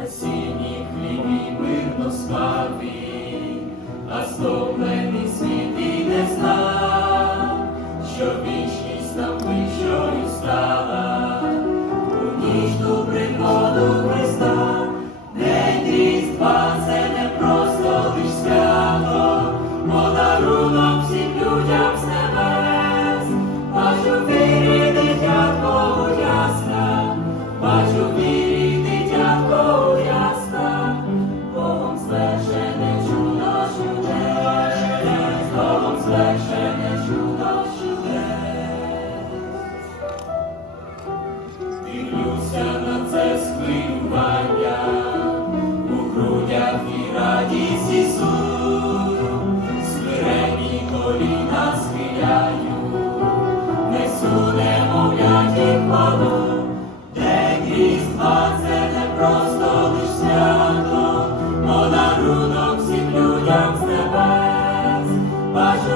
на сіні хлібі мирно спати, а стомлений світ і не знав, що вічність там вищою стала, у ніч до приходу. Несу немовляті ходу, де крізь два це не просто.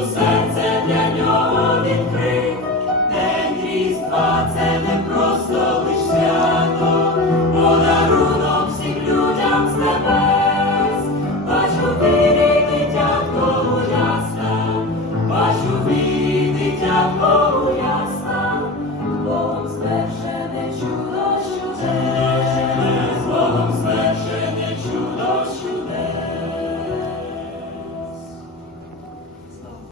серце для нього відкрив, день різдва це